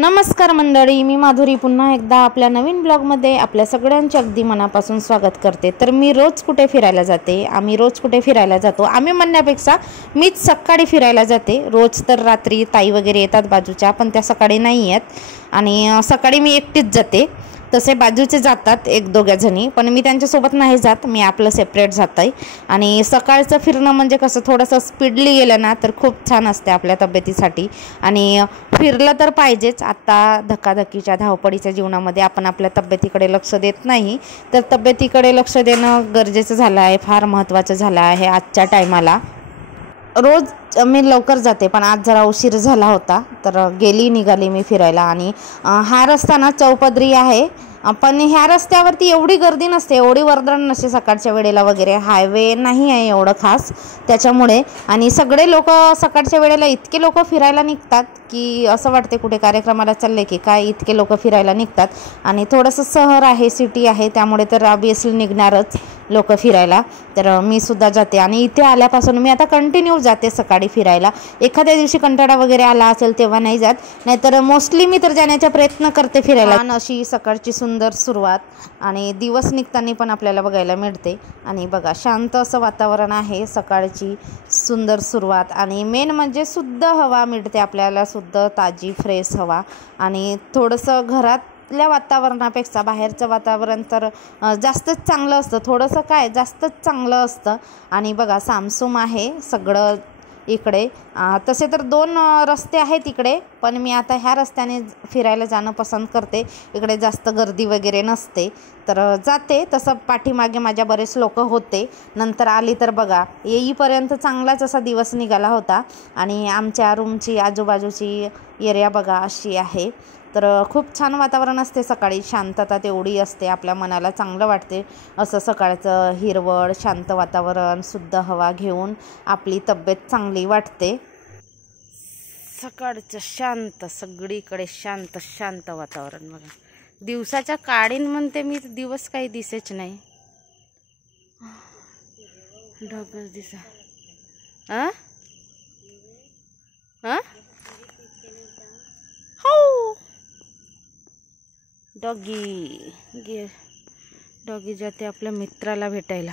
नमस्कार मंडळी, मी माधुरी पुन्हा एकदा आपल्या नवीन ब्लॉगमध्ये आपल्या सगळ्यांचे अगदी मनापासून स्वागत करते। तर मी रोज कुठे फिरायला जाते, आम्ही रोज कुठे फिरायला जातो, आम्ही म्हणण्यापेक्षा मीच सकाळी फिरायला जाते। रोज तर रात्री ताई वगैरे येतात बाजूच्या, पण त्या सकाळी नाही येत आणि सकाळी मी एकटीच जाते। तसे बाजूचे जातात एक दोघ्या जणी, पण मी त्यांच्यासोबत नाही जात, मी आपलं सेपरेट जाते। आणि सकाळचं फिरणं म्हणजे कसं थोडंसं स्पीडली गेलं ना तर खूप छान असते आपल्या तब्येतीसाठी। आणि फिरलं तर पाहिजेच। आता धकाधकीच्या धावपळीच्या जीवनामध्ये आपण आपल्या तब्येतीकडे लक्ष देत नाही, तर तब्येतीकडे लक्ष देणं गरजेचं झालं आहे, फार महत्त्वाचं झालं आहे आजच्या टायमाला। रोज मी लवकर जाते, पण आज जरा उशीर झाला होता, तर निघाली मी फिरायला। आणि हा रस्ता ना चौपदरी आहे, पण ह्या रस्त्यावरती एवढी गर्दी नसते, एवढी वर्दळ नसते सकाळच्या वेळेला वगैरे, हायवे नाही आहे एवढं खास त्याच्यामुळे। आणि सगळे लोक सकाळच्या वेळेला इतके लोक फिरायला निघतात की असं वाटते कुठे कार्यक्रमाला चालले की काय, इतके लोक फिरायला निघतात। आणि थोडंसं शहर आहे, सिटी आहे, त्यामुळे तर ऑब्वियसली निघणारच लोक फिरायला। तर मी सुद्धा जाते आणि इथे आल्यापासून मी आता कंटिन्यू जाते सकाळी फिरायला। एखाद्या दिवशी कंटाळा वगैरे आला असेल तेव्हा नाही जात, नाहीतर मोस्टली मी तर जाण्याचा प्रयत्न करते फिरायला। अशी सकाळची सुंदर सुरुवात आणि दिवस निघताना पण आपल्याला बघायला मिळते। आणि बघा शांत असं वातावरण आहे, सकाळची सुंदर सुरुवात। आणि मेन म्हणजे शुद्ध हवा मिळते आपल्याला, शुद्ध ताजी फ्रेश हवा। आणि थोडंसं घरातल्या वातावरणापेक्षा बाहेरचं वातावरण तर जास्तच चांगलं असतं, थोडंसं काय जास्तच चांगलं असतं। आणि बघा सामसूम आहे सगळं इकडे। तसे तर दोन रस्ते आहेत इकडे, पण मी आता ह्या रस्त्याने फिरायला जाणं पसंत करते, इकडे जास्त गर्दी वगैरे नसते तर जाते। तसं पाठीमागे माझ्या बरेच लोक होते, नंतर आली तर बघा येईपर्यंत चांगलाच असा दिवस निघाला होता। आणि आमच्या रूमची आजूबाजूची एरिया बघा अशी आहे, तर खूप छान वातावरण असते सकाळी, शांतता तेवढी असते, आपल्या मनाला चांगलं वाटते असं सकाळचं हिरवळ शांत वातावरण, शुद्ध हवा घेऊन आपली तब्येत चांगली वाटते। सकाळचं शांत, सगळीकडे शांत शांत वातावरण बघा। दिवसाच्या काढीन म्हणते मी, दिवस काही दिसेच नाही, ढगच दिसा। हो डॉगी जाते आपल्या मित्राला भेटायला।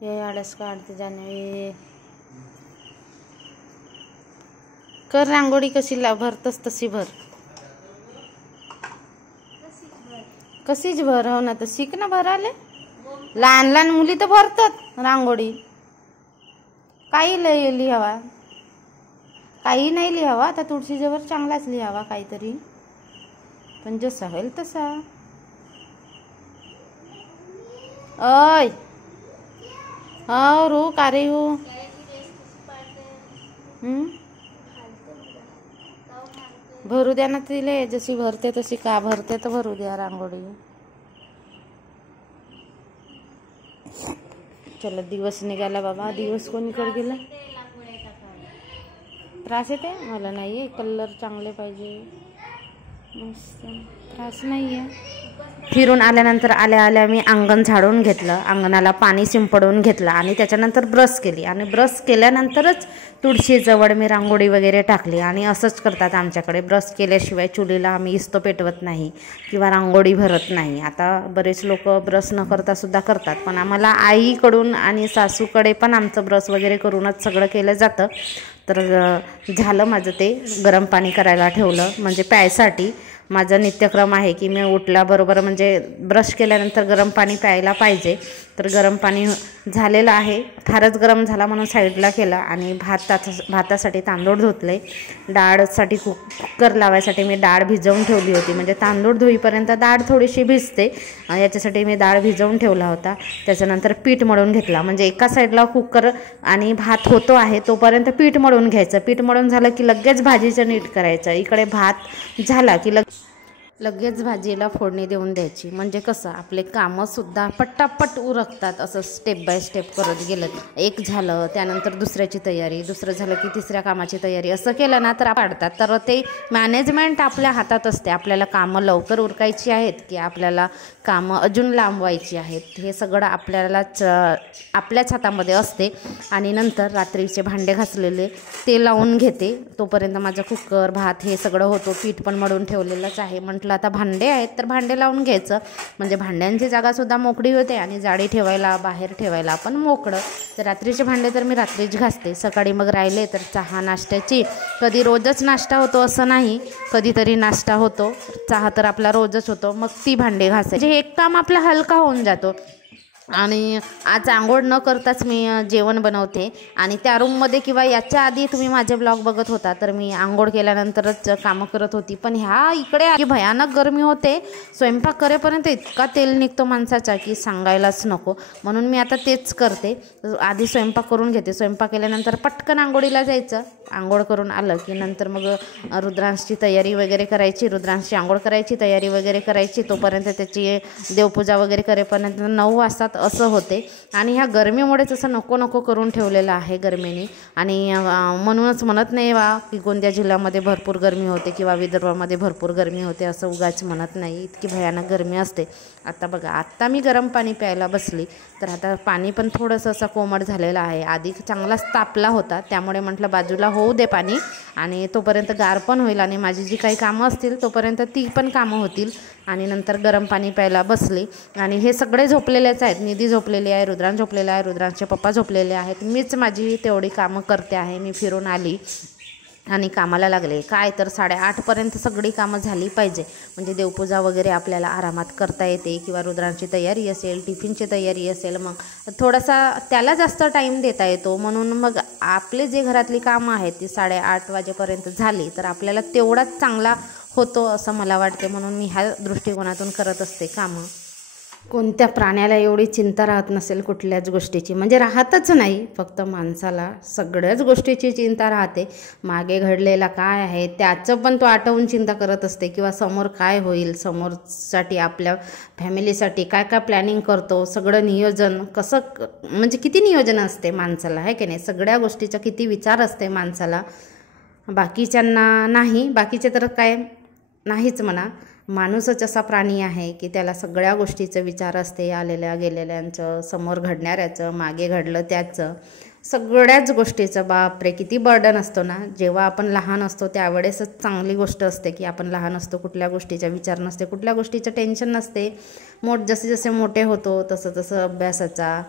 ये आळस काढते जाणे, कर रांगोळी कशी भरतस तशी भर, कशीच भर, हो ना, तर शिक ना भराले। लहान लहान मुली तर भरतात रांगोळी, काही लिहावा, काही नाही लिहावा, आता तुळशीजवळ चांगलाच लिहावा काहीतरी, पण जसा होईल तसा। ओय हो रू का रे हो, भरू द्या ना तिले, जशी भरते तशी, का भरते तर भरू द्या रांगोळी। चला दिवस निघाला बाबा, दिवस कोणीकडे गेला, त्रास येते मला, नाही आहे, कलर चांगले पाहिजे, मस्त त्रास नाही आहे। फिरून आल्यानंतर आल्या आल्या मी अंगण झाडून घेतलं, अंगणाला पाणी शिंपडून घेतलं आणि त्याच्यानंतर ब्रश केली। आणि ब्रश केल्यानंतरच तुळशीजवळ मी रांगोळी वगैरे टाकली। आणि असंच करतात आमच्याकडे, ब्रश केल्याशिवाय चुलीला आम्ही इस्तो पेटवत नाही किंवा रांगोळी भरत नाही। आता बरेच लोक ब्रश न करता सुद्धा करतात, पण आम्हाला आईकडून आणि सासूकडे पण आमचं ब्रश वगैरे करूनच सगळं केलं जातं। तर झालं माझं ते, गरम पाणी करायला ठेवलं, म्हणजे प्यायसाठी माझा नित्यक्रम आहे की मी उठल्याबरोबर म्हणजे ब्रश केल्यानंतर गरम पाणी प्यायला पाहिजे। तर गरम पाणी झालेलं आहे, फारच गरम झाला म्हणून साईडला केलं। आणि भातासाठी तांदूळ धुतले, डाळसाठी कुकर लावायसाठी मी डाळ भिजवून ठेवली होती, म्हणजे तांदूळ धुईपर्यंत डाळ थोडीशी भिजते, याच्यासाठी मी डाळ भिजवून ठेवला होता। त्याच्यानंतर पीठ मळून घेतला, म्हणजे एका साईडला कुकर आणि भात होतो आहे तोपर्यंत पीठ मळून घ्यायचं, पीठ मळून झालं की लगेच भाजीचं नीट करायचं, इकडे भात झाला की लगेच भाजीला फोडणी देऊन द्यायची, म्हणजे कसं आपले कामंसुद्धा पटापट उरकतात. असं स्टेप बाय स्टेप करत गेलं, एक झालं त्यानंतर दुसऱ्याची तयारी, दुसरं झालं की तिसऱ्या कामाची तयारी, असं केलं ना तर पाडतात. तर ते मॅनेजमेंट आपल्या हातात असते. आपल्याला कामं लवकर उरकायची आहेत की आपल्याला कामं अजून लांबवायची आहेत, हे सगळं आपल्याच हातामध्ये असते. आणि नंतर रात्रीचे भांडे घासलेले ते लावून घेते. तोपर्यंत माझं कुकर भात हे सगळं होतं. पीठ पण मळून ठेवलेलंच आहे. म्हटलं आता भांडे आहेत तर भांडे लावून घ्यायचं, म्हणजे भांड्यांची जागासुद्धा मोकळी होते आणि जाडी ठेवायला बाहेर ठेवायला पण मोकळं. तर रात्रीचे भांडे तर मी रात्रीच घासते. सकाळी मग राहिले तर चहा नाश्त्याची, कधी रोजच नाश्ता होतो असं नाही, कधीतरी नाश्ता होतो. चहा तर आपला रोजच होतो. मग ती भांडे घासायची, एक काम आपला हलका होऊन जातो. आणि आज आंघोळ न करताच मी जेवण बनवते. आणि त्या रूममध्ये किंवा याच्या आधी तुम्ही माझे ब्लॉग बघत होता तर मी आंघोळ केल्यानंतरच कामं करत होती. पण ह्या इकडे भयानक गरमी होते. स्वयंपाक करेपर्यंत इतका तेल निघतो माणसाचा की सांगायलाच नको. म्हणून मी आता तेच करते, आधी स्वयंपाक करून घेते. स्वयंपाक केल्यानंतर पटकन आंघोळीला जायचं. आंघोळ करून आलं की नंतर मग रुद्रांशची तयारी वगैरे करायची, रुद्रांशची आंघोळ करायची, तयारी वगैरे करायची. तोपर्यंत त्याची देवपूजा वगैरे करेपर्यंत 9 वाजतात असं होते. आणि ह्या गरमीमुळेच असं नको नको करून ठेवलेलं आहे गरमीने. आणि म्हणूनच म्हणत नाही की कोणत्या जिल्ह्यामध्ये भरपूर गरमी होते किंवा विदर्भामध्ये भरपूर गरमी होते, असं उगाच म्हणत नाही. इतकी भयानक गरमी असते. आता बघा, आत्ता मी गरम पाणी प्यायला बसली तर आता पाणी पण थोडंसं असं कोमट झालेलं आहे. आधी चांगलाच तापला होता, त्यामुळे म्हटलं बाजूला होऊ दे पाणी आणि तोपर्यंत गार पण होईल आणि माझी जी काही कामं असतील तोपर्यंत ती पण कामं होतील. आणि नंतर गरम पाणी प्यायला बसली. आणि हे सगळे झोपलेलेच आहेत. निधी झोपलेली आहे, रुद्रांश झोपलेला आहे, रुद्रांशचे पप्पा झोपलेले आहेत. मीच माझी तेवढी कामं करते आहे. मी फिरून आली आणि कामाला लागले. काय तर 8:30पर्यंत सगळी कामं झाली पाहिजे, म्हणजे देवपूजा वगैरे आपल्याला आरामात करता येते. किंवा रुद्रांची तयारी असेल, टिफिनची तयारी असेल, मग थोडासा त्याला जास्त टाईम देता येतो. म्हणून मग आपले जे घरातली कामं आहेत ती 8:30 वाजेपर्यंत झाली तर आपल्याला तेवढाच चांगला होतो असं मला वाटते. म्हणून मी ह्या दृष्टिकोनातून करत असते कामं. कोणत्या प्राण्याला एवढी चिंता राहत नसेल कुठल्याच गोष्टीची, म्हणजे राहतच नाही, फक्त माणसाला सगळ्याच गोष्टीची चिंता राहते. मागे घडलेला काय आहे त्याचं पण तो आठवून चिंता करत असते. किंवा समोर काय होईल, समोरसाठी आपल्या फॅमिलीसाठी काय काय प्लॅनिंग करतो, सगळं नियोजन कसं, म्हणजे किती नियोजन असते माणसाला, आहे की नाही. सगळ्या गोष्टीचा किती विचार असते माणसाला. बाकीच्यांना नाही, बाकीचे तर काय नाहीच म्हणा. माणूसच असा प्राणी आहे की त्याला सगळ्या गोष्टीचं विचार असते. आलेल्या गेलेल्यांचं, समोर घडणाऱ्याचं, मागे घडलं त्याचं, सगळ्याच गोष्टीचं. बापरे किती बर्डन असतो ना. जेव्हा आपण लहान असतो त्यावेळेसच चांगली गोष्ट असते की आपण लहान असतो, कुठल्या गोष्टीचा विचार नसते, कुठल्या गोष्टीचं टेन्शन नसते. जसे जसे मोठे होतो तसं तसं अभ्यासाचा,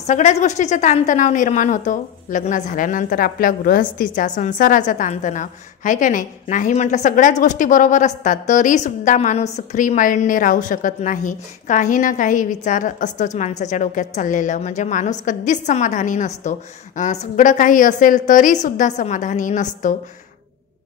सगळ्याच गोष्टीचा ताणतणाव निर्माण होतो. लग्न झाल्यानंतर आपल्या गृहस्थीचा, संसाराचा ताणतणाव, आहे का नाही. नाही म्हटलं सगळ्याच गोष्टी बरोबर असतात तरीसुद्धा माणूस फ्री माइंडने राहू शकत नाही. काही ना काही विचार असतोच माणसाच्या डोक्यात चाललेलं, म्हणजे माणूस कधीच समाधानी नसतो. सगळं काही असेल तरीसुद्धा समाधानी नसतो.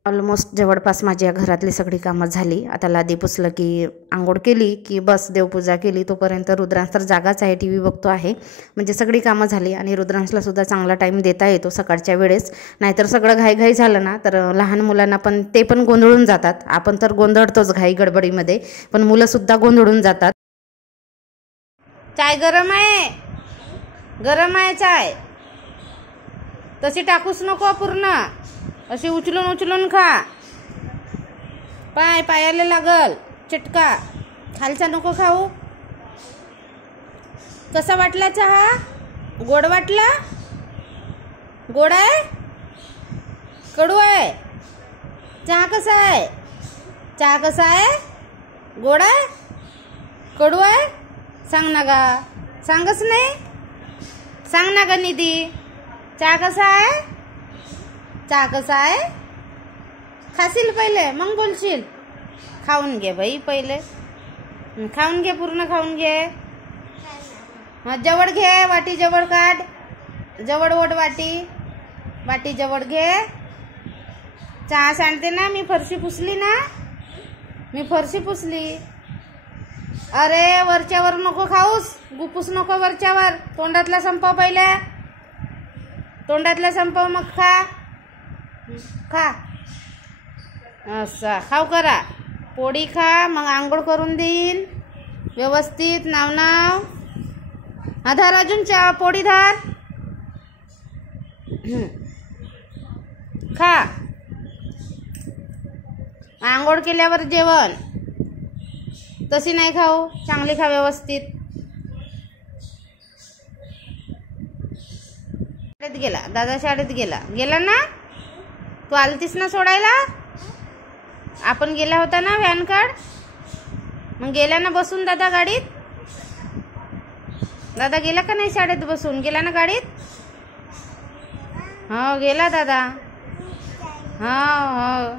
ऑलमोस्ट जवळपास माझ्या घरातली सगळी कामं झाली. आता लादी पुसलं की आंघोळ केली की बस देवपूजा केली. तोपर्यंत रुद्रांश तर जागाच आहे, TV बघतो आहे. म्हणजे सगळी कामं झाली. आणि रुद्रांशला सुद्धा चांगला टाईम देता येतो सकाळच्या वेळेस. नाहीतर सगळं घाईघाई झालं ना तर लहान मुलांना पण ते पण गोंधळून जातात. आपण तर गोंधळतोच घाई गडबडीमध्ये, पण मुलंसुद्धा गोंधळून जातात. चाय गरम आहे, गरम आहे चाय, तशी टाकूच नको पूर्ण, अशी उचलून उचलून खा. पायाला लागल चिटका, खालचा नको खाऊ. कसा वाटला चहा? गोड वाटला? गोड आहे, कडू आहे? चहा कसा आहे? चहा कसा आहे? गोड आहे, कडू आहे? सांग ना गा, सांगच नाही, सांग ना गा निधी. चहा कसा आहे? चहा कसा आहे? खाशील पहिले मग बोलशील. खाऊन घे बाई पहिले, खाऊन घे, पूर्ण खाऊन घे. जवळ घे, वाटी जवळ काढ, जवळ ओढ वाटी, वाटी जवळ घे. चहा सांडते ना, मी फरशी पुसली ना, मी फरशी पुसली. अरे वरच्यावर नको खाऊस, गुपूस नको वरच्यावर. तोंडातला संपव पहिले, तोंडातला संपव मग खा. खा, असं खाऊ करा. पोळी खा, मग आंघोळ करून देईन व्यवस्थित. नाव हा धर, अजून पोळी धर. खा. आंघोळ केल्यावर जेवण. तशी नाही खाऊ, चांगली खा व्यवस्थित. शाळेत गेला दादा, शाळेत गेला ना. तू आलतीस ना सोडायला. आपण गेला होता ना व्हॅन कार्ड. मग गेला ना बसून दादा गाडीत. दादा गेला का नाही शाळेत बसून? गेला ना गाडीत. हो गेला दादा. हो हो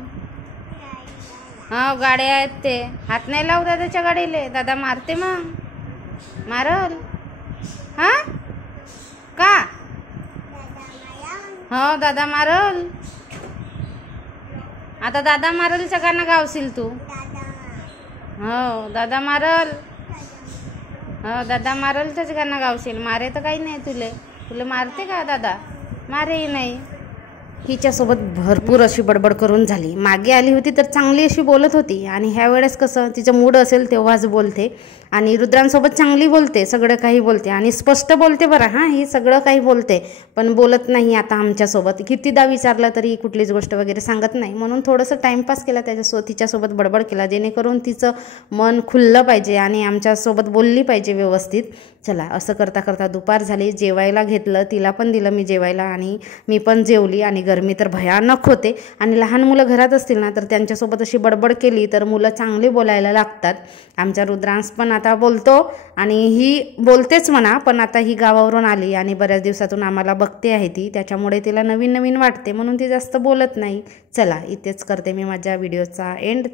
हो, गाड्या आहेत ते. हात नाही लावू दादाच्या गाडीले, दादा मारते. मग मारल. हा का? हो दादा मारल. आता दादा मारलच्या गाणं गावशील तू. हो दादा मारल. हो दादा मारलच्याच गाणं गावशील. मारे तर काही नाही तुले मारते का दादा? मारेही नाही. हिच्यासोबत भरपूर अशी बडबड करून झाली. मागे आली होती तर चांगली अशी बोलत होती, आणि ह्या वेळेस कसं तिचं मूड असेल तेव्हाच बोलते. आणि रुद्रांसोबत चांगली बोलते, सगळं काही बोलते आणि स्पष्ट बोलते बरं. हां, ही सगळं काही बोलते, पण बोलत नाही आता आमच्यासोबत. कितीदा विचारलं तरी कुठलीच गोष्ट वगैरे सांगत नाही. म्हणून थोडंसं टाईमपास केला तिच्यासोबत बडबड केला, जेणेकरून तिचं मन खुललं पाहिजे आणि आमच्यासोबत बोलली पाहिजे व्यवस्थित. चला, असं करता करता दुपार झाली. जेवायला घेतलं, तिला पण दिलं मी जेवायला, आणि मी पण जेवली. आणि गरमी तर भयानक होते, आणि लहान मुलं घरात असतील ना तर त्यांच्यासोबत अशी बडबड केली तर मुलं चांगली बोलायला लागतात. आमच्या रुद्रांश पण आता बोलतो, आणि ही बोलतेच म्हणा, पण आता ही गावावरून आली आणि बऱ्याच दिवसातून आम्हाला बघते आहे ती, त्याच्यामुळे तिला नवीन नवीन वाटते, म्हणून ती जास्त बोलत नाही. चला, इथेच करते मी माझ्या व्हिडिओचा एंड.